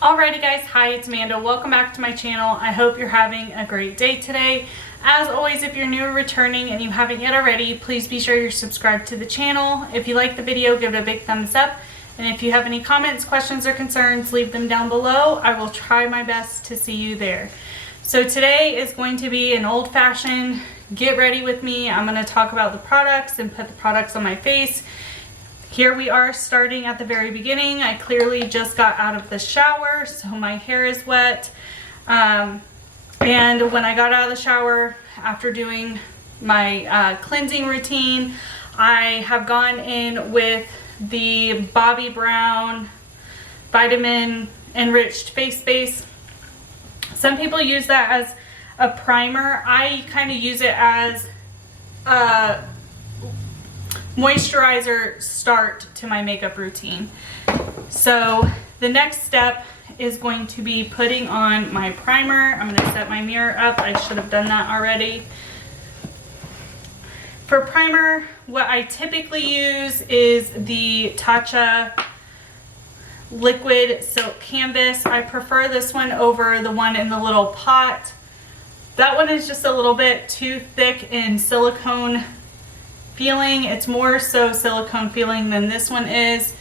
Alrighty guys, hi, it's Amanda. Welcome back to my channel. I hope you're having a great day today. As always, if you're new or returning and you haven't yet already, please be sure you're subscribed to the channel. If you like the video, give it a big thumbs up. And if you have any comments, questions, or concerns, leave them down below. I will try my best to see you there. So today is going to be an old-fashioned get ready with me. I'm going to talk about the products and put the products on my face. Here we are starting at the very beginning. I clearly just got out of the shower, so my hair is wet. And when I got out of the shower, after doing my cleansing routine, I have gone in with the Bobbi Brown vitamin enriched face base. Some people use that as a primer. I kind of use it as a moisturizer start to my makeup routine. So the next step is going to be putting on my primer. I'm going to set my mirror up. I should have done that already. For primer, what I typically use is the Tatcha liquid silk canvas. I prefer this one over the one in the little pot. That one is just a little bit too thick and silicone feeling. It's more so silicone feeling than this one is.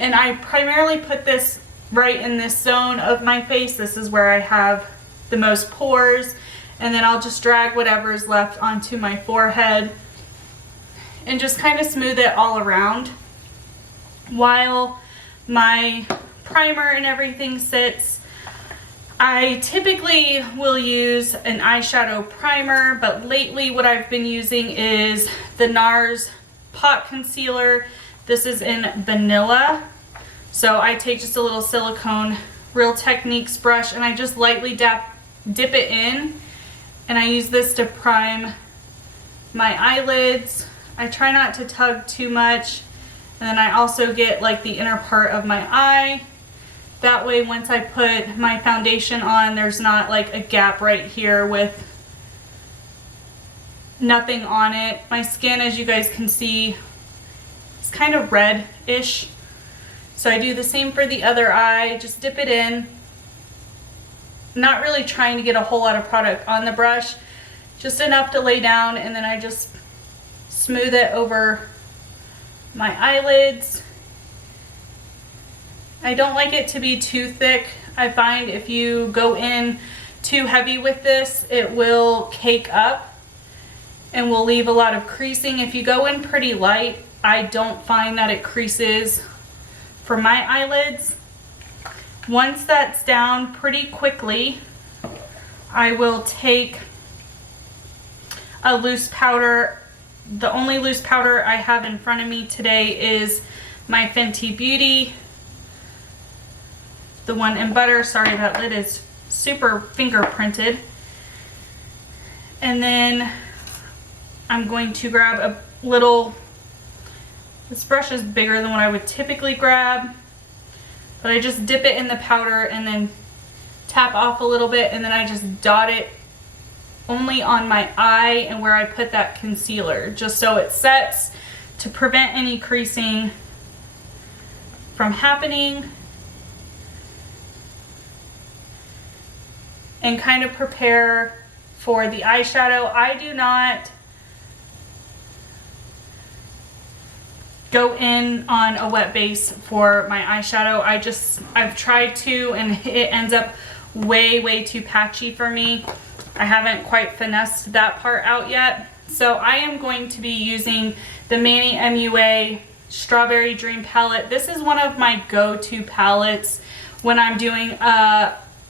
And I primarily put this right in this zone of my face. This is where I have the most pores. And then I'll just drag whatever is left onto my forehead and just kind of smooth it all around while my primer and everything sits. I typically will use an eyeshadow primer, but lately what I've been using is the NARS Pot Concealer. This is in Vanilla. So I take just a little silicone Real Techniques brush and I just lightly dip it in, and I use this to prime my eyelids. I try not to tug too much, and then I also get like the inner part of my eye. That way, once I put my foundation on, there's not like a gap right here with nothing on it. My skin, as you guys can see, is kind of red-ish. So I do the same for the other eye. Just dip it in. Not really trying to get a whole lot of product on the brush. Just enough to lay down, and then I just smooth it over my eyelids. I don't like it to be too thick. I find if you go in too heavy with this, it will cake up and will leave a lot of creasing. If you go in pretty light, I don't find that it creases for my eyelids. Once that's down pretty quickly, I will take a loose powder. The only loose powder I have in front of me today is my Fenty Beauty, the one in butter. Sorry, that lid is super fingerprinted. And then I'm going to grab a little, this brush is bigger than what I would typically grab, but I just dip it in the powder and then tap off a little bit, and then I just dot it only on my eye and where I put that concealer, just so it sets to prevent any creasing from happening, and kind of prepare for the eyeshadow. I do not go in on a wet base for my eyeshadow. I've tried to, and it ends up way too patchy for me. I haven't quite finessed that part out yet. So I am going to be using the Manny MUA Strawberry Dream palette. This is one of my go-to palettes when I'm doing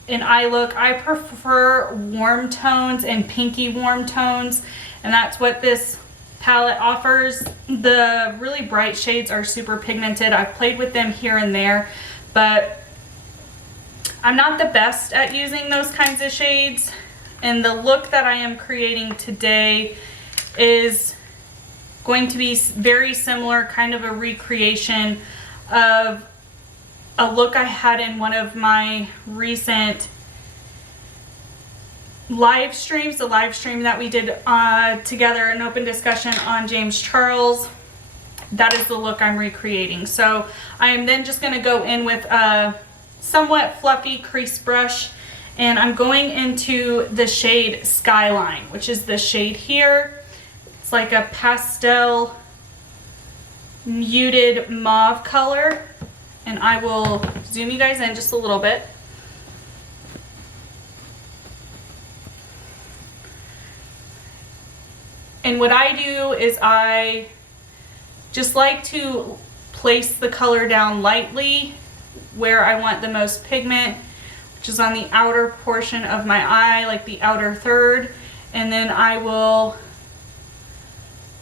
an eye look. I prefer warm tones and pinky warm tones, and that's what this palette offers. The really bright shades are super pigmented. I've played with them here and there, but I'm not the best at using those kinds of shades. And the look that I am creating today is going to be very similar, kind of a recreation of a look I had in one of my recent live streams, the live stream that we did together, an open discussion on James Charles. That is the look I'm recreating. So I am then just going to go in with somewhat fluffy crease brush, and I'm going into the shade Skyline, which is the shade here. It's like a pastel muted mauve color, and I will zoom you guys in just a little bit. And what I do is I just like to place the color down lightly where I want the most pigment, which is on the outer portion of my eye, like the outer third, and then I will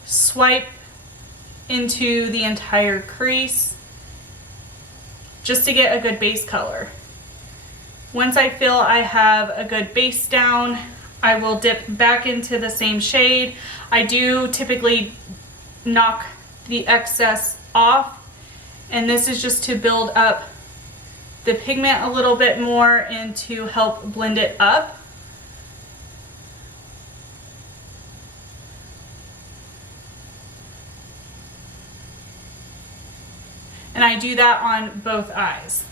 swipe into the entire crease just to get a good base color. Once I feel I have a good base down, I will dip back into the same shade. I do typically knock the excess off, and this is just to build up the pigment a little bit more and to help blend it up. And I do that on both eyes.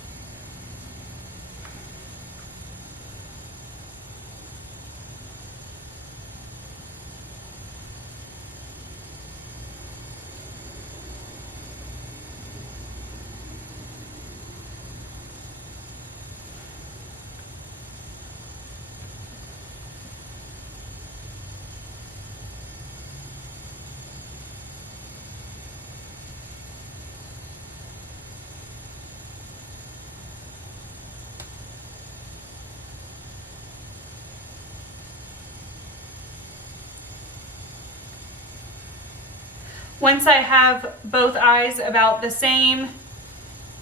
Once I have both eyes about the same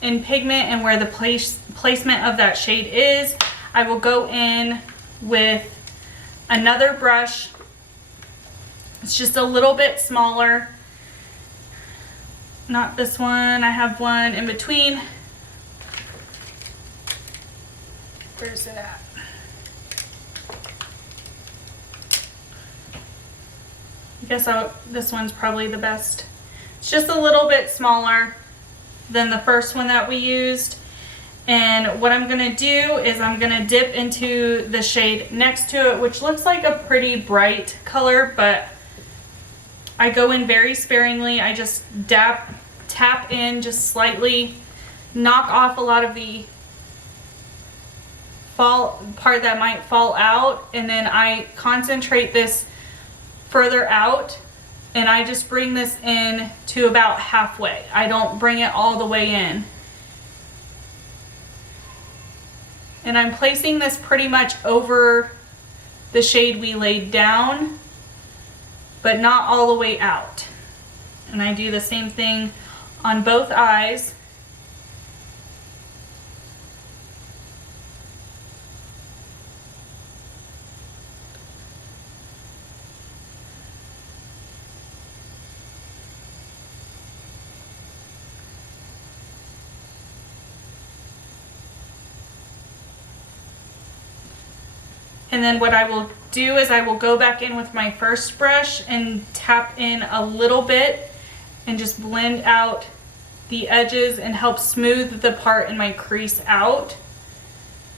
in pigment and where the placement of that shade is, I will go in with another brush. It's just a little bit smaller. Not this one, I have one in between. Where's it at? I guess this one's probably the best. It's just a little bit smaller than the first one that we used. And what I'm gonna do is I'm gonna dip into the shade next to it, which looks like a pretty bright color, but I go in very sparingly. I just tap in just slightly, knock off a lot of the part that might fall out, and then I concentrate this further out, and I just bring this in to about halfway. I don't bring it all the way in. And I'm placing this pretty much over the shade we laid down, but not all the way out. And I do the same thing on both eyes. And then what I will do is I will go back in with my first brush and tap in a little bit and just blend out the edges and help smooth the part in my crease out.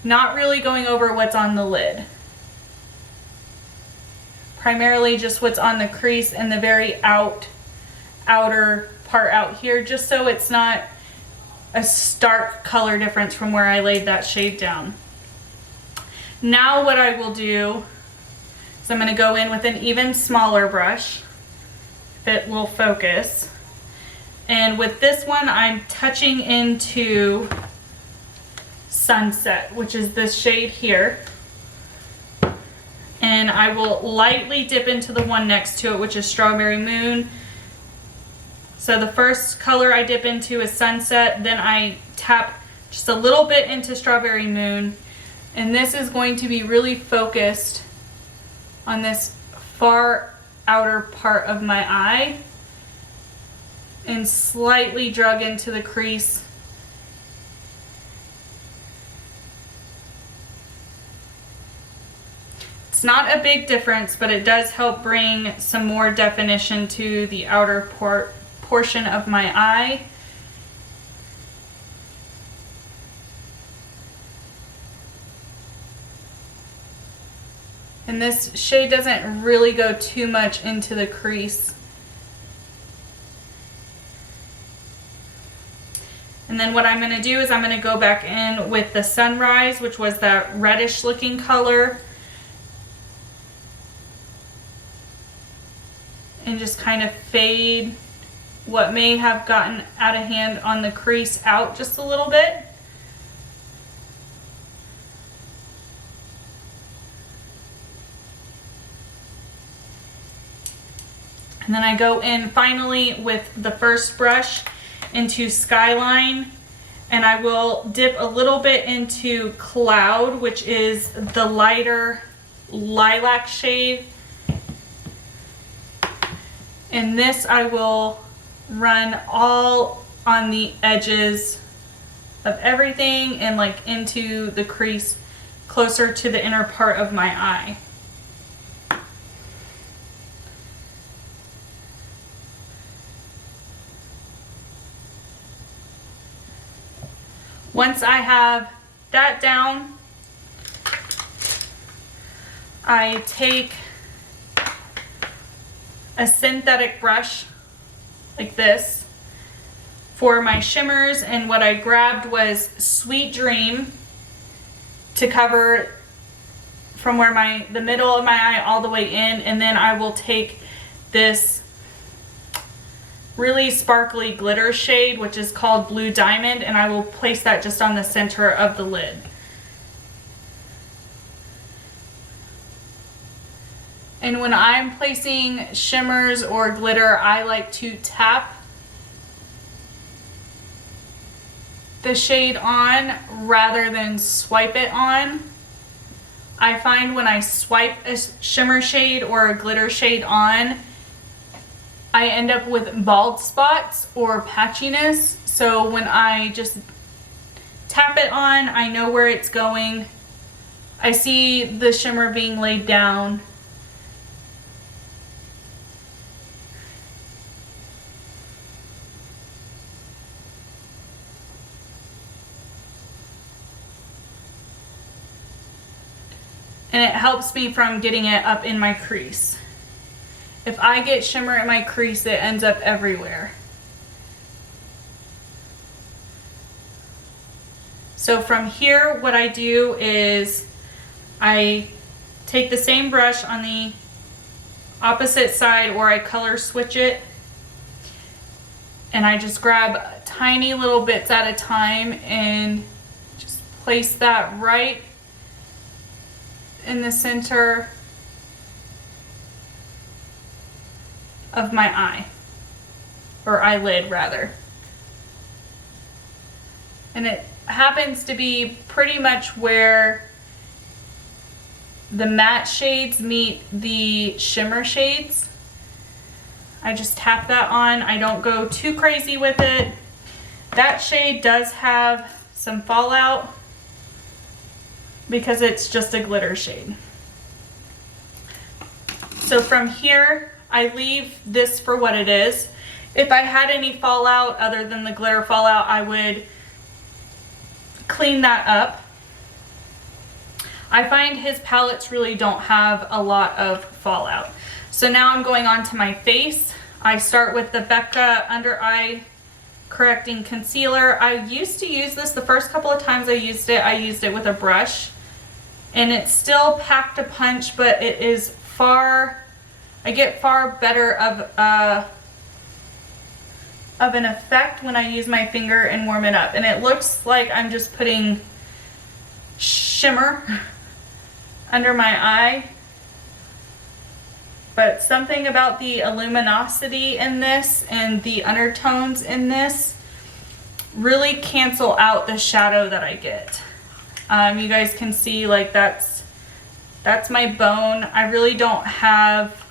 Not really going over what's on the lid. Primarily just what's on the crease and the very outer part out here, just so it's not a stark color difference from where I laid that shade down. Now what I will do is I'm going to go in with an even smaller brush, if it will focus. And with this one, I'm touching into Sunset, which is this shade here. And I will lightly dip into the one next to it, which is Strawberry Moon. So the first color I dip into is Sunset, then I tap just a little bit into Strawberry Moon. And this is going to be really focused on this far outer part of my eye and slightly drug into the crease. It's not a big difference, but it does help bring some more definition to the outer portion of my eye. And this shade doesn't really go too much into the crease. And then what I'm going to do is I'm going to go back in with the Sunrise, which was that reddish looking color, and just kind of fade what may have gotten out of hand on the crease out just a little bit. And then I go in finally with the first brush into Skyline, and I will dip a little bit into Cloud, which is the lighter lilac shade. And this I will run all on the edges of everything and like into the crease closer to the inner part of my eye. Once I have that down, I take a synthetic brush like this for my shimmers, and what I grabbed was Sweet Dream to cover from where the middle of my eye all the way in, and then I will take this really sparkly glitter shade, which is called Blue Diamond, and I will place that just on the center of the lid. And when I'm placing shimmers or glitter, I like to tap the shade on rather than swipe it on. I find when I swipe a shimmer shade or a glitter shade on, I end up with bald spots or patchiness. So when I just tap it on, I know where it's going. I see the shimmer being laid down. And it helps me from getting it up in my crease. If I get shimmer in my crease, it ends up everywhere. So from here, what I do is I take the same brush on the opposite side, or I color switch it, and I just grab tiny little bits at a time and just place that right in the center of my eye, or eyelid rather. And it happens to be pretty much where the matte shades meet the shimmer shades. I just tap that on. I don't go too crazy with it. That shade does have some fallout because it's just a glitter shade. So from here, I leave this for what it is. If I had any fallout other than the glitter fallout, I would clean that up. I find his palettes really don't have a lot of fallout. So now I'm going on to my face. I start with the Becca Under Eye Correcting Concealer. I used to use this, the first couple of times I used it with a brush. And it's still packed a punch, but it is I get far better of an effect when I use my finger and warm it up. And it looks like I'm just putting shimmer under my eye. But something about the luminosity in this and the undertones in this really cancel out the shadow that I get. You guys can see, like, that's my bone. I really don't have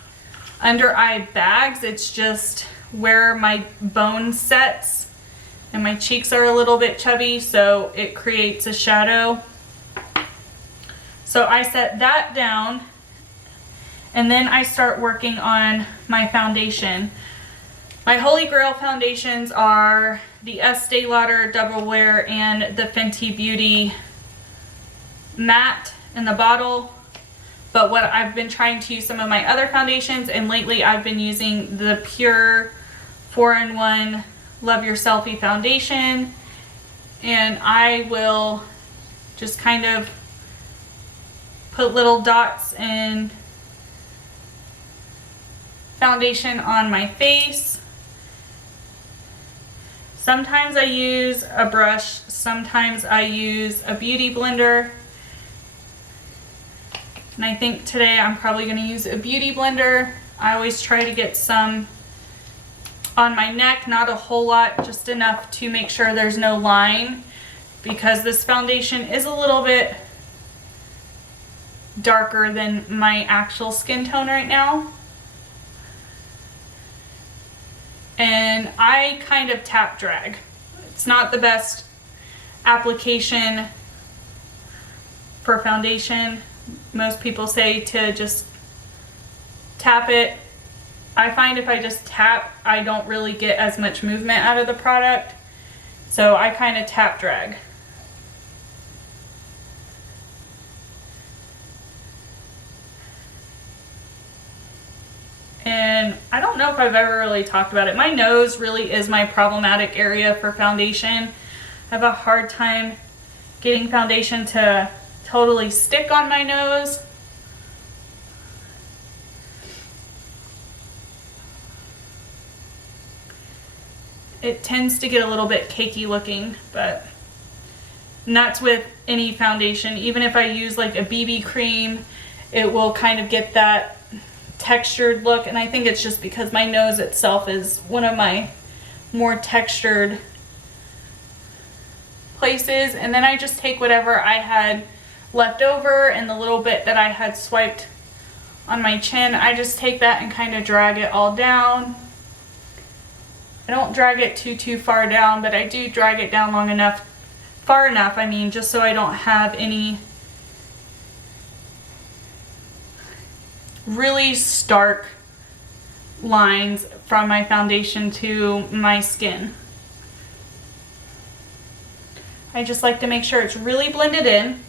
under eye bags. It's just where my bone sets, and my cheeks are a little bit chubby, so it creates a shadow. So I set that down, and then I start working on my foundation. My Holy Grail foundations are the Estee Lauder Double Wear and the Fenty Beauty Matte in the bottle. But what I've been trying to use some of my other foundations, and lately I've been using the Pure 4-in-1 Love Your Selfie foundation, and I will just kind of put little dots in foundation on my face. Sometimes I use a brush, sometimes I use a beauty blender. And I think today I'm probably going to use a beauty blender. I always try to get some on my neck, not a whole lot, just enough to make sure there's no line, because this foundation is a little bit darker than my actual skin tone right now. And I kind of tap drag. It's not the best application for foundation. Most people say to just tap it. I find if I just tap, I don't really get as much movement out of the product. So I kind of tap drag. And I don't know if I've ever really talked about it. My nose really is my problematic area for foundation. I have a hard time getting foundation to totally stick on my nose. It tends to get a little bit cakey looking, but that's with any foundation. Even if I use like a BB cream, it will kind of get that textured look, and I think it's just because my nose itself is one of my more textured places. And then I just take whatever I had left over and the little bit that I had swiped on my chin, I just take that and kind of drag it all down. I don't drag it too far down, but I do drag it down long enough, far enough, I mean, just so I don't have any really stark lines from my foundation to my skin. I just like to make sure it's really blended in.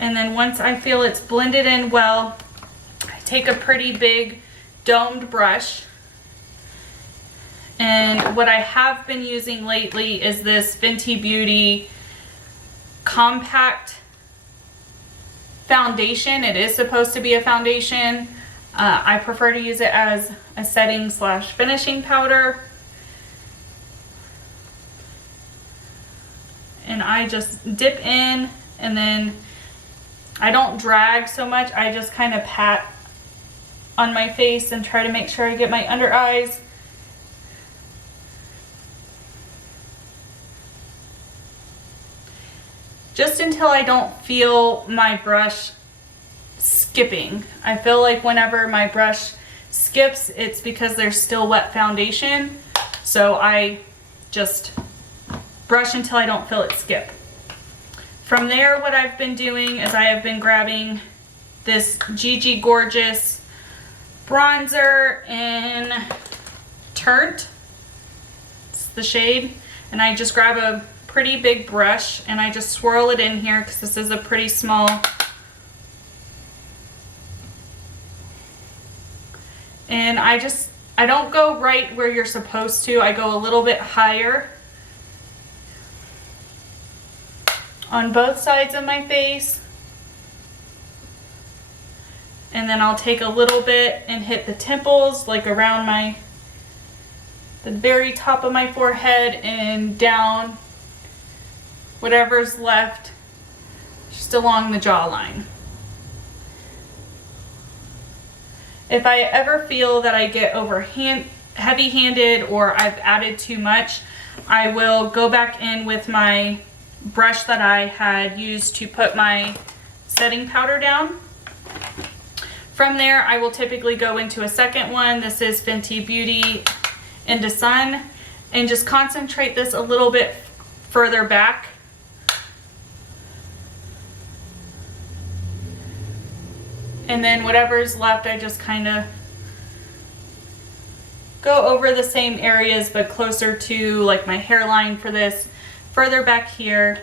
And then once I feel it's blended in well, I take a pretty big domed brush. And what I have been using lately is this Fenty Beauty compact foundation. It is supposed to be a foundation. I prefer to use it as a setting slash finishing powder. And I just dip in, and then I don't drag so much. I just kind of pat on my face and try to make sure I get my under eyes. Just until I don't feel my brush skipping. I feel like whenever my brush skips, it's because there's still wet foundation. So I just brush until I don't feel it skip. From there, what I've been doing is I have been grabbing this Gigi Gorgeous bronzer in Turnt. It's the shade. And I just grab a pretty big brush and I just swirl it in here because this is a pretty small. And I don't go right where you're supposed to. I go a little bit higher on both sides of my face. And then I'll take a little bit and hit the temples, like around the very top of my forehead and down whatever's left just along the jawline. If I ever feel that I get heavy-handed or I've added too much, I will go back in with my brush that I had used to put my setting powder down. From there, I will typically go into a second one. This is Fenty Beauty Into Sun, and just concentrate this a little bit further back. And then whatever's left, I just kind of go over the same areas, but closer to like my hairline for this, further back here.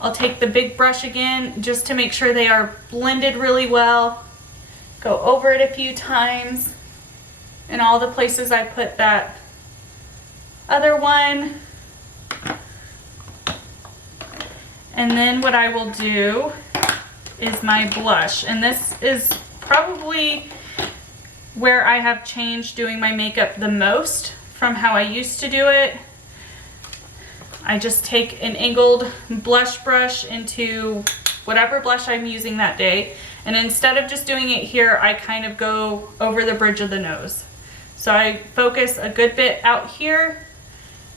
I'll take the big brush again just to make sure they are blended really well. Go over it a few times in all the places I put that other one. And then what I will do is my blush. And this is probably where I have changed doing my makeup the most from how I used to do it. I just take an angled blush brush into whatever blush I'm using that day. And instead of just doing it here, I kind of go over the bridge of the nose. So I focus a good bit out here,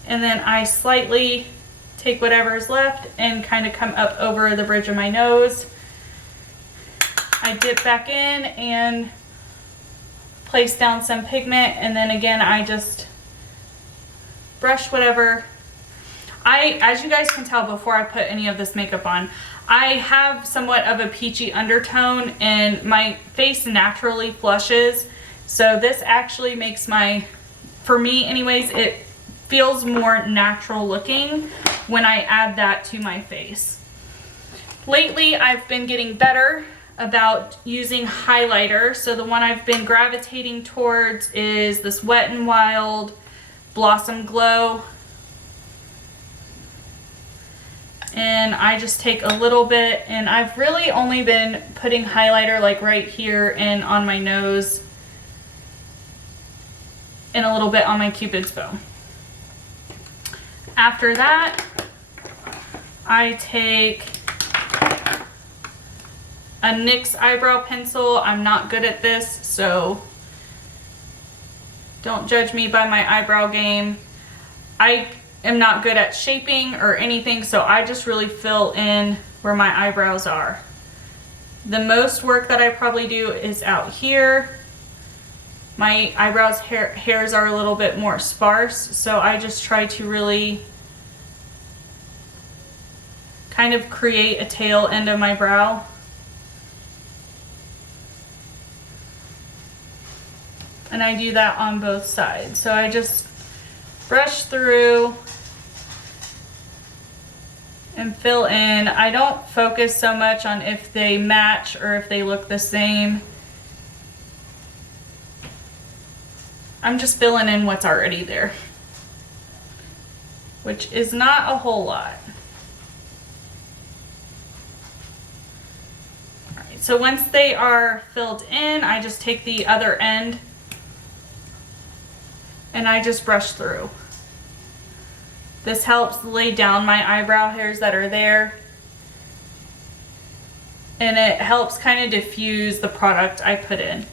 and then I slightly take whatever's left and kind of come up over the bridge of my nose. I dip back in and place down some pigment, and then again I just brush whatever. As you guys can tell before I put any of this makeup on, I have somewhat of a peachy undertone and my face naturally flushes. So this actually makes for me anyways, it feels more natural looking when I add that to my face. Lately, I've been getting better about using highlighter. So the one I've been gravitating towards is this Wet n Wild Blossom Glow. And I just take a little bit, and I've really only been putting highlighter like right here and on my nose and a little bit on my Cupid's bow. After that, I take a NYX eyebrow pencil. I'm not good at this, so don't judge me by my eyebrow game. I am not good at shaping or anything, so I just really fill in where my eyebrows are. The most work that I probably do is out here. My eyebrows hairs are a little bit more sparse, so I just try to really kind of create a tail end of my brow. And I do that on both sides. So I just brush through and fill in. I don't focus so much on if they match or if they look the same. I'm just filling in what's already there, which is not a whole lot. All right, so once they are filled in, I just take the other end and I just brush through. This helps lay down my eyebrow hairs that are there, and it helps kind of diffuse the product I put in.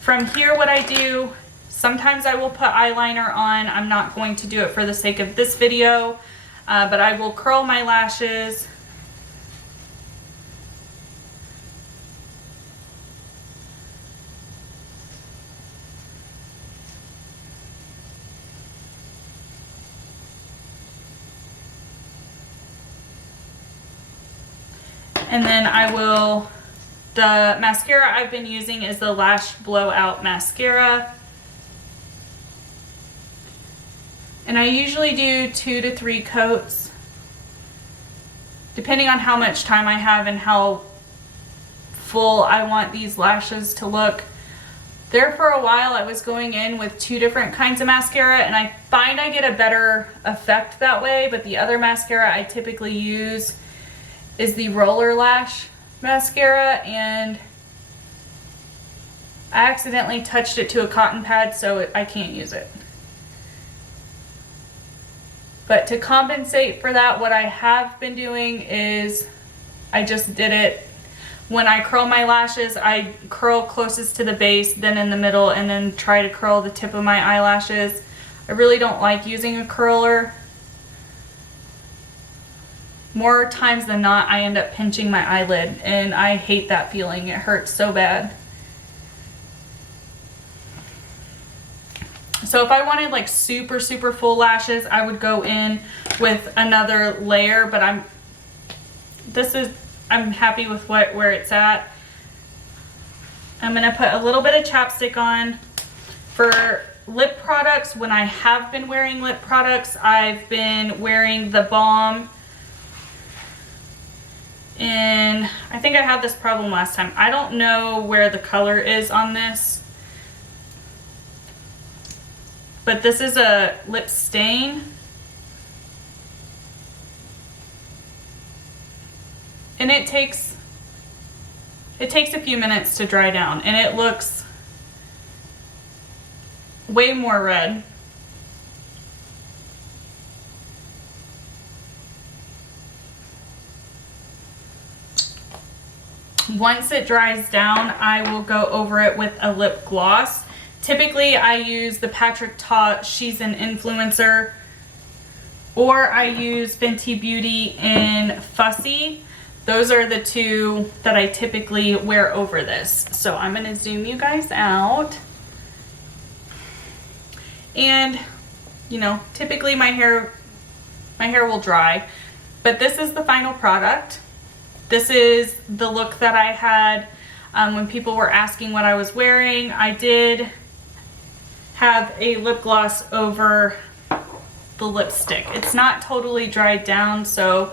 From here, what I do, sometimes I will put eyeliner on. I'm not going to do it for the sake of this video, but I will curl my lashes. And then the mascara I've been using is the Lash Blowout Mascara. And I usually do 2 to 3 coats, depending on how much time I have and how full I want these lashes to look. There for a while I was going in with 2 different kinds of mascara, and I find I get a better effect that way, but the other mascara I typically use is the Roller Lash Mascara, and I accidentally touched it to a cotton pad, so I can't use it. But to compensate for that, what I have been doing is I just did it. When I curl my lashes, I curl closest to the base, then in the middle, and then try to curl the tip of my eyelashes. I really don't like using a curler. More times than not, I end up pinching my eyelid, and I hate that feeling. It hurts so bad. So if I wanted like super full lashes, I would go in with another layer, but I'm happy with where it's at. I'm gonna put a little bit of chapstick on. For lip products, when I have been wearing lip products, I've been wearing the Balm And I think I had this problem last time. I don't know where the color is on this, but this is a lip stain. And it takes a few minutes to dry down, and it looks way more red. Once it dries down, I will go over it with a lip gloss. Typically, I use the Patrick Ta She's an Influencer, or I use Fenty Beauty in Fussy. Those are the two that I typically wear over this. So I'm gonna zoom you guys out. And, you know, typically my hair will dry, but this is the final product. This is the look that I had when people were asking what I was wearing. I did have a lip gloss over the lipstick. It's not totally dried down, so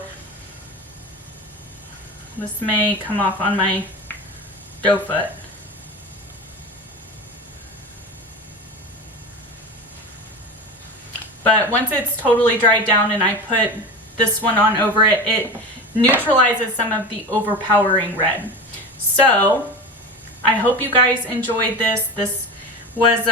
this may come off on my doe foot. But once it's totally dried down and I put this one on over it, it neutralizes some of the overpowering red. So I hope you guys enjoyed this. This was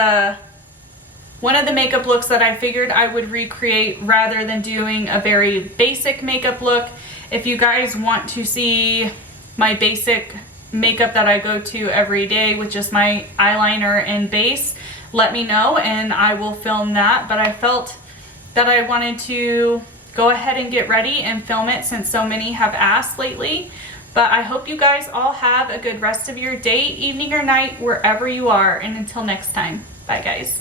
one of the makeup looks that I figured I would recreate rather than doing a very basic makeup look. If you guys want to see my basic makeup that I go to every day with just my eyeliner and base, let me know and I will film that. But I felt that I wanted to go ahead and get ready and film it since so many have asked lately. But I hope you guys all have a good rest of your day, evening, or night, wherever you are. And until next time, bye guys.